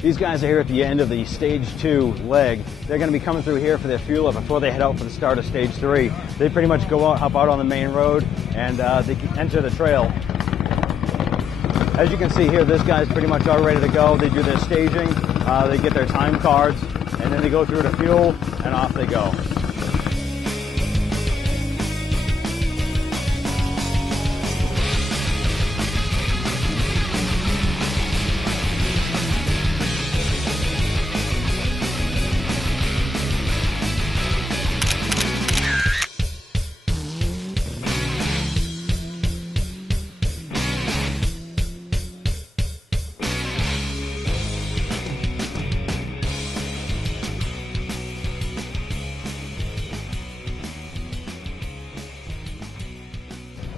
These guys are here at the end of the Stage 2 leg. They're going to be coming through here for their fuel up before they head out for the start of Stage 3. They pretty much go out, hop out on the main road, and they enter the trail. As you can see here, this guy's pretty much all ready to go. They do their staging, they get their time cards, and then they go through the fuel, and off they go.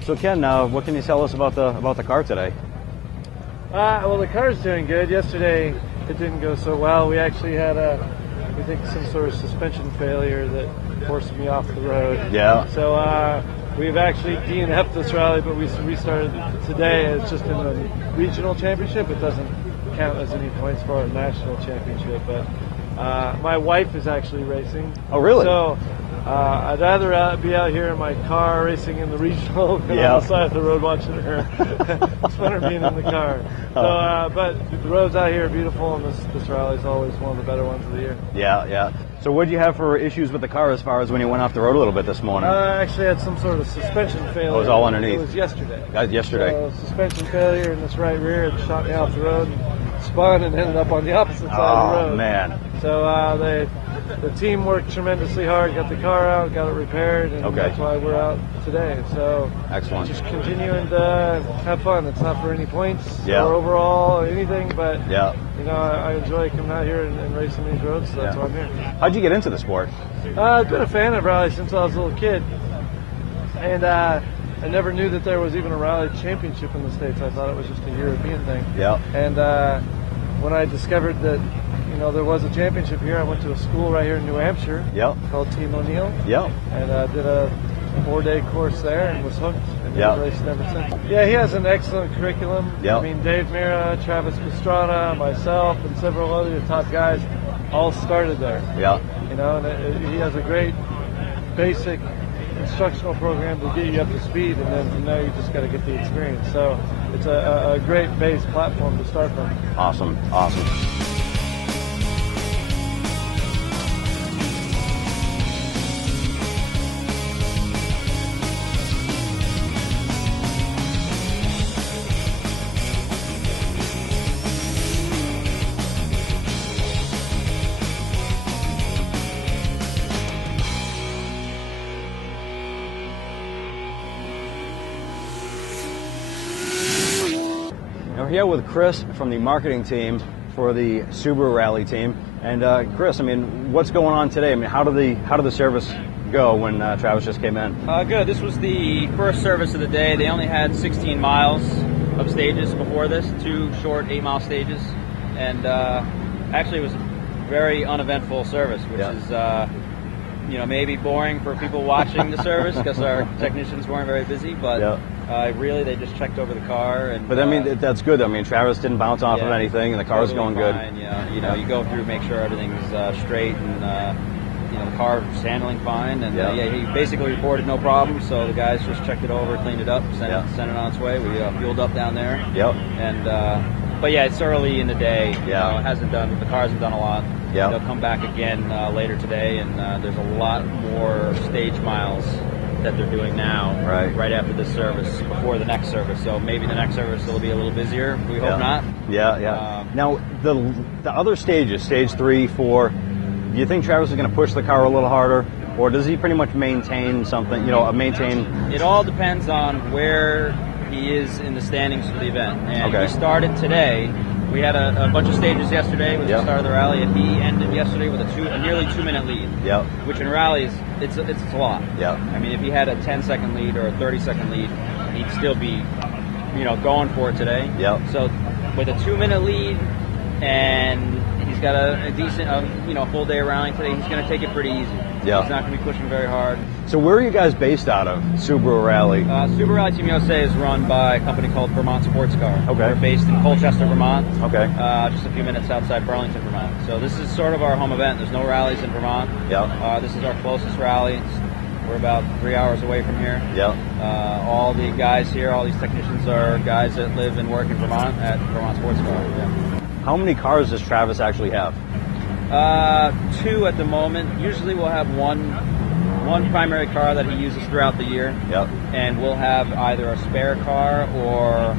So Ken, what can you tell us about the car today? Well, the car's doing good. Yesterday it didn't go so well. We actually had we think some sort of suspension failure that forced me off the road. Yeah. So we've actually DNF'd this rally, but we restarted today. It's just in the regional championship. It doesn't count as any points for our national championship. But my wife is actually racing. Oh, really? So I'd rather be out here in my car racing in the regional than on the side of the road watching her. It's funner being in the car. So, but the roads out here are beautiful, and this rally is always one of the better ones of the year. Yeah, yeah. So what did you have for issues with the car as far as when you went off the road a little bit this morning? I actually had some sort of suspension failure. Oh, it was all underneath. It was yesterday. Yesterday. So suspension failure in this right rear. It shot me off the road and spun and ended up on the opposite side of the road. Oh, man. So the team worked tremendously hard, got the car out, got it repaired, and that's why we're out today. So excellent. Just continue and have fun. It's not for any points or overall or anything, but you know, I enjoy coming out here and racing these roads, so that's why I'm here. How'd you get into the sport? I've been a fan of rally since I was a little kid, and I never knew that there was even a rally championship in the States. I thought it was just a European thing. Yeah. And when I discovered that there was a championship here, I went to a school right here in New Hampshire called Team O'Neill. And did a 4-day course there and was hooked and raced ever since. Yeah, he has an excellent curriculum. I mean, Dave Mira, Travis Pastrana, myself, and several other top guys all started there. And he has a great basic instructional program to get you up to speed, and then from there you just got to get the experience. So it's a great base platform to start from. Awesome, awesome. We're here with Chris from the marketing team for the Subaru Rally team. And Chris, I mean, what's going on today? I mean, how did the service go when Travis just came in? Good. This was the first service of the day. They only had 16 miles of stages before this, 2 short 8-mile stages, and actually it was a very uneventful service, which is maybe boring for people watching the service because our technicians weren't very busy, but really they just checked over the car. And but I mean, that's good. I mean, Travis didn't bounce off of anything, and the car was going good. You go through, make sure everything's straight, and the car was handling fine, and he basically reported no problem. So the guys just checked it over, cleaned it up, sent it on its way. We fueled up down there. And but it's early in the day. The car hasn't done a lot. They'll come back again later today, and there's a lot more stage miles that they're doing now, right after this service, before the next service. So maybe the next service will be a little busier. We hope not. Now, the other stages, stage 3, 4, do you think Travis is going to push the car a little harder? Or does he pretty much maintain something, maintain? It all depends on where he is in the standings for the event. And we started today. We had a bunch of stages yesterday with the start of the rally, and he ended yesterday with a nearly 2-minute lead. Yep. Which in rallies, it's a lot. Yep. I mean, if he had a 10-second lead or a 30-second lead, he'd still be, going for it today. Yep. So with a 2-minute lead, and he's got a decent, full day of rallying today, he's going to take it pretty easy. Yeah. He's not going to be pushing very hard. So where are you guys based out of, Subaru Rally? Subaru Rally Team USA is run by a company called Vermont Sports Car. Okay. We're based in Colchester, Vermont. Okay. Just a few minutes outside Burlington, Vermont. So this is sort of our home event. There's no rallies in Vermont. Yeah. This is our closest rally. We're about 3 hours away from here. Yeah. All the guys here, all these technicians are guys that live and work in Vermont at Vermont Sports Car. Yeah. How many cars does Travis actually have? 2 at the moment. Usually we'll have one primary car that he uses throughout the year. Yep. And we'll have either a spare car or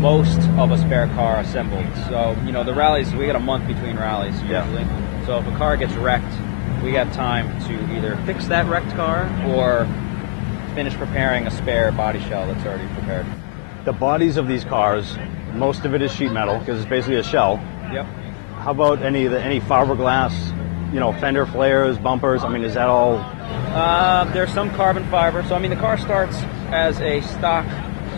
most of a spare car assembled. So, the rallies, we get a month between rallies usually. Yeah. So if a car gets wrecked, we have time to either fix that wrecked car or finish preparing a spare body shell that's already prepared. The bodies of these cars, most of it is sheet metal because it's basically a shell. Yep. How about any fiberglass, fender flares, bumpers? I mean, is that all? There's some carbon fiber. So, the car starts as a stock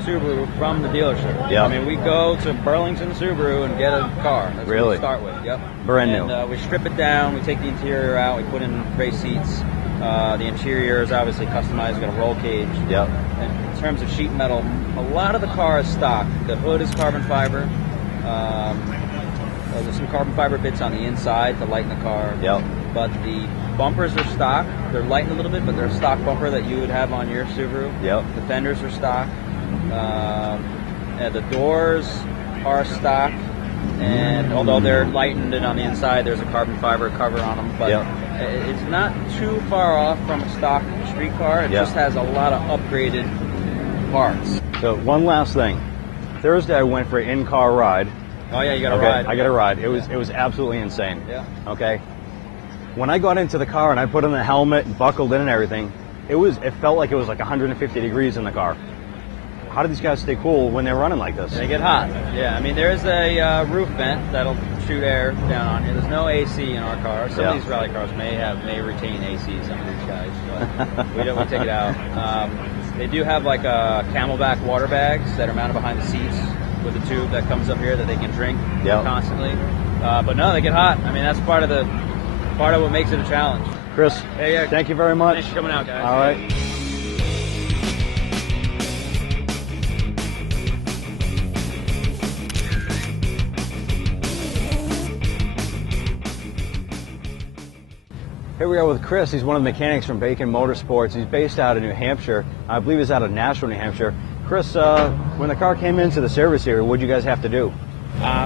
Subaru from the dealership. Yeah. We go to Burlington Subaru and get a car. That's really? what we start with. Yep. Brand new. And we strip it down. We take the interior out. We put in race seats. The interior is obviously customized. We've got a roll cage. Yep. And in terms of sheet metal, a lot of the car is stock. The hood is carbon fiber. There's some carbon fiber bits on the inside to lighten the car. Yep. But the bumpers are stock. They're lightened a little bit, but they're a stock bumper that you would have on your Subaru. Yep. The fenders are stock. The doors are stock. And although they're lightened and on the inside there's a carbon fiber cover on them, but it's not too far off from a stock street car. It just has a lot of upgraded parts. So one last thing. Thursday I went for an in-car ride. Oh yeah, you got a ride. I got a ride. It was absolutely insane. Yeah. Okay. When I got into the car and I put on the helmet and buckled in and everything, it felt like it was like 150 degrees in the car. How do these guys stay cool when they're running like this? They get hot. Yeah, there is a roof vent that'll shoot air down on you. There's no AC in our car. Some of these rally cars may retain AC, some of these guys, but we take it out. They do have like Camelback water bags that are mounted behind the seats with a tube that comes up here that they can drink constantly. But no, they get hot. That's part of what makes it a challenge. Chris, thank you very much. Thanks for coming out, guys. All right. Here we are with Chris. He's one of the mechanics from Bacon Motorsports. He's based out of New Hampshire. I believe he's out of Nashville, New Hampshire. Chris, when the car came into the service here, what did you guys have to do?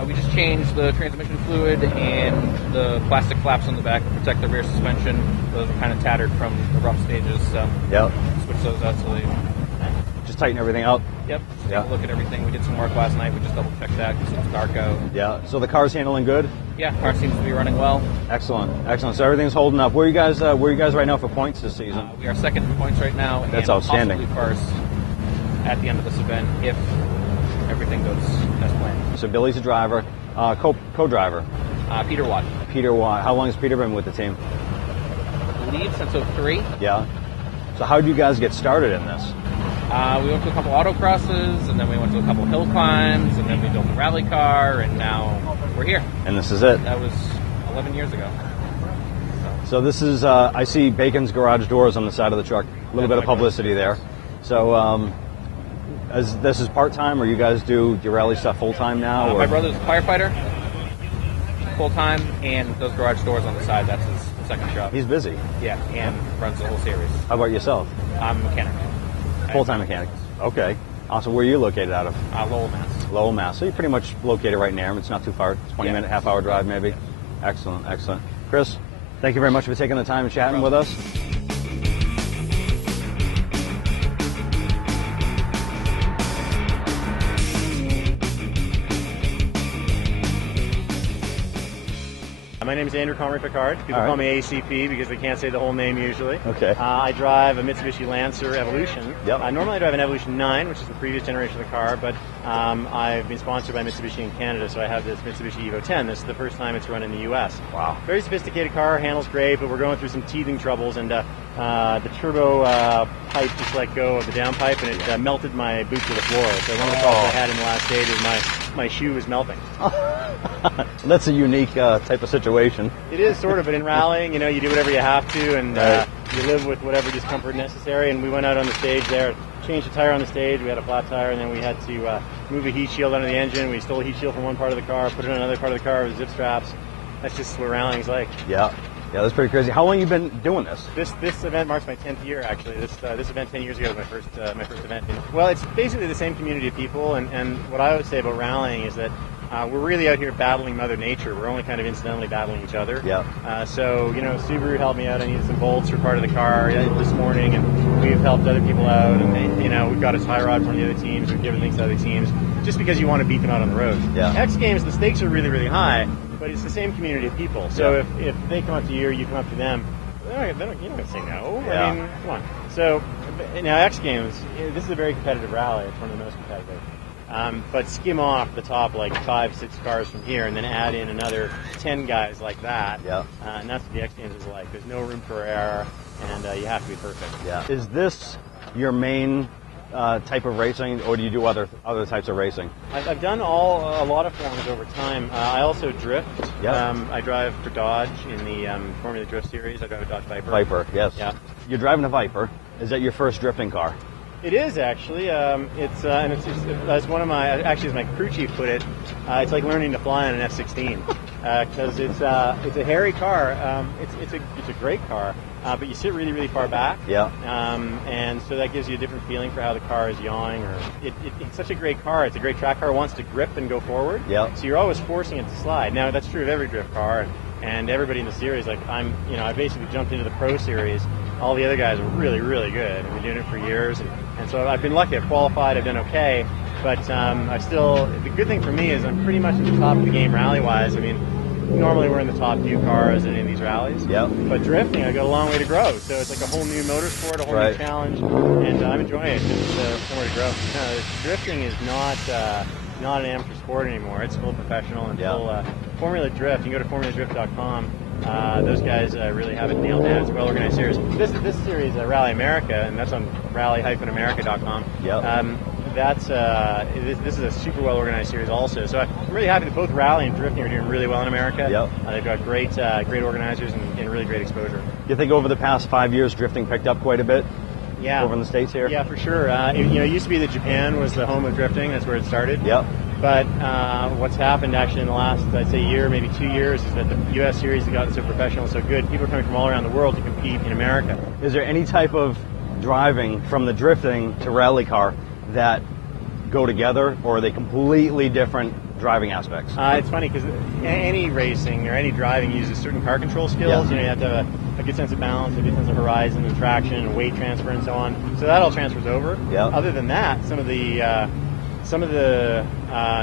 We just changed the transmission fluid and the plastic flaps on the back to protect the rear suspension. Those are kind of tattered from the rough stages, so switch those out so they... Just tighten everything up? Yep. Take a look at everything. We did some work last night. We just double-checked that because it's dark out. Yeah. So the car's handling good? Yeah, car seems to be running well. Excellent. Excellent. So everything's holding up. Where are you guys right now for points this season? We are second in points right now. That's and outstanding. Possibly first at the end of this event if everything goes as planned. So Billy's a driver. Co-driver? Pt.1. Pt.1. How long has Peter been with the team? I believe since 2003. Yeah. So how did you guys get started in this? We went to a couple autocrosses, and then we went to a couple hill climbs, and then we built a rally car, and now we're here. And this is it? That was 11 years ago. So this is, I see Bacon's garage doors on the side of the truck. A little bit of publicity there. So this is part-time, or you guys do your rally stuff full-time now? My brother's a firefighter, full-time, and those garage doors on the side, that's his second job. He's busy. Yeah, and runs the whole series. How about yourself? I'm a mechanic. Full-time mechanic. Okay. Awesome. Where are you located out of? Lowell, Mass. Lowell, Mass. So you're pretty much located right near him. It's not too far. 20-minute, half-hour drive maybe. Excellent, excellent. Chris, thank you very much for taking the time and chatting with us. My name is Andrew Picard. People call me ACP because they can't say the whole name usually. Okay. I drive a Mitsubishi Lancer Evolution. Yep. Normally I drive an Evolution 9, which is the previous generation of the car, but I've been sponsored by Mitsubishi in Canada, so I have this Mitsubishi Evo 10. This is the first time it's run in the U.S. Wow. Very sophisticated car, handles great, but we're going through some teething troubles, and the turbo pipe just let go of the downpipe, and it melted my boot to the floor. So one of the problems I had in the last stage is my shoe was melting. That's a unique type of situation. It is sort of, but in rallying, you do whatever you have to, and you live with whatever discomfort necessary. And we went out on the stage there, changed the tire on the stage. We had a flat tire, and then we had to move a heat shield under the engine. We stole a heat shield from one part of the car, put it on another part of the car with zip straps. That's just what rallying's like. Yeah. Yeah, that's pretty crazy. How long have you been doing this? This event marks my 10th year, actually. This event 10 years ago was my first event. Well, it's basically the same community of people, and what I would say about rallying is that we're really out here battling Mother Nature. We're only kind of incidentally battling each other. Yeah. So, Subaru helped me out. I needed some bolts for part of the car this morning, and we've helped other people out. And we've got a tie rod from the other teams. We've given things to other teams, just because you want to beat them out on the road. Yeah. X Games, the stakes are really, really high, but it's the same community of people. So if they come up to you or you come up to them, you're not going to say no. Yeah. I mean, come on. So now X Games, this is a very competitive rally. It's one of the most competitive. But skim off the top like 5-6 cars from here, and then add in another 10 guys like that. Yeah. And that's what the X Games is like. There's no room for error, and you have to be perfect. Yeah. Is this your main type of racing, or do you do other types of racing? I've done a lot of forms over time. I also drift. Yeah. I drive for Dodge in the Formula Drift Series. I drive a Dodge Viper. Viper, yes. Yeah. You're driving a Viper. Is that your first drifting car? It is actually. It's as one of as my crew chief put it, it's like learning to fly on an F-16 because it's a hairy car. It's a great car, but you sit really, really far back. Yeah. And so that gives you a different feeling for how the car is yawing. Or it's such a great car. It's a great track car. It wants to grip and go forward. Yeah. So you're always forcing it to slide. Now that's true of every drift car. And everybody in the series, like I basically jumped into the Pro Series. All the other guys are really, really good. I've been doing it for years, and so I've been lucky. I've qualified. I've done okay, but the good thing for me is I'm pretty much at the top of the game rally-wise. I mean, normally we're in the top few cars in these rallies. Yeah. But drifting, I got a long way to grow. So it's like a whole new motorsport, a whole new challenge, and I'm enjoying it. It's somewhere to grow. No, drifting is not an amateur sport anymore. It's full professional and full Formula Drift. You can go to formuladrift.com. Those guys really have it nailed down. It's a well-organized series. This series, Rally America, and that's on rally-america.com. Yep. This is a super well-organized series also. So I'm really happy that both rally and drifting are doing really well in America. Yep. They've got great organizers and really great exposure. You think over the past 5 years, drifting picked up quite a bit? Yeah. Over in the States here? Yeah, for sure. It used to be that Japan was the home of drifting. That's where it started. Yep. But what's happened actually in the last, I'd say, year, maybe 2 years, is that the U.S. series has gotten so professional, so good. People are coming from all around the world to compete in America. Is there any type of driving from the drifting to rally car that go together, or are they completely different driving aspects? It's funny because any racing or any driving uses certain car control skills. Yeah. You have to have a good sense of balance, a good sense of horizon and traction and weight transfer and so on. So that all transfers over. Yeah. Other than that, some of the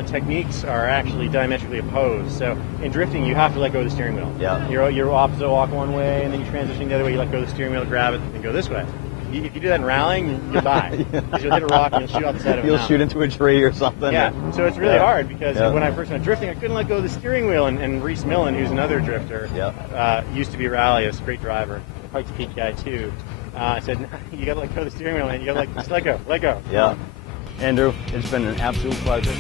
techniques are actually diametrically opposed. So in drifting, you have to let go of the steering wheel. Yeah. You're opposite walk one way, and then you transition the other way. You let go of the steering wheel, grab it, and go this way. If you do that in rallying, you'll die. Because you'll hit a rock and you'll shoot off the side of it. You'll shoot into a tree or something. Yeah, so it's really hard because when I first went drifting, I couldn't let go of the steering wheel. And Reese Millen, who's another drifter, used to be rally, a great driver, quite the peak guy too. I said, you got to let go of the steering wheel, and you got to just let go. Yeah. Andrew, it's been an absolute pleasure.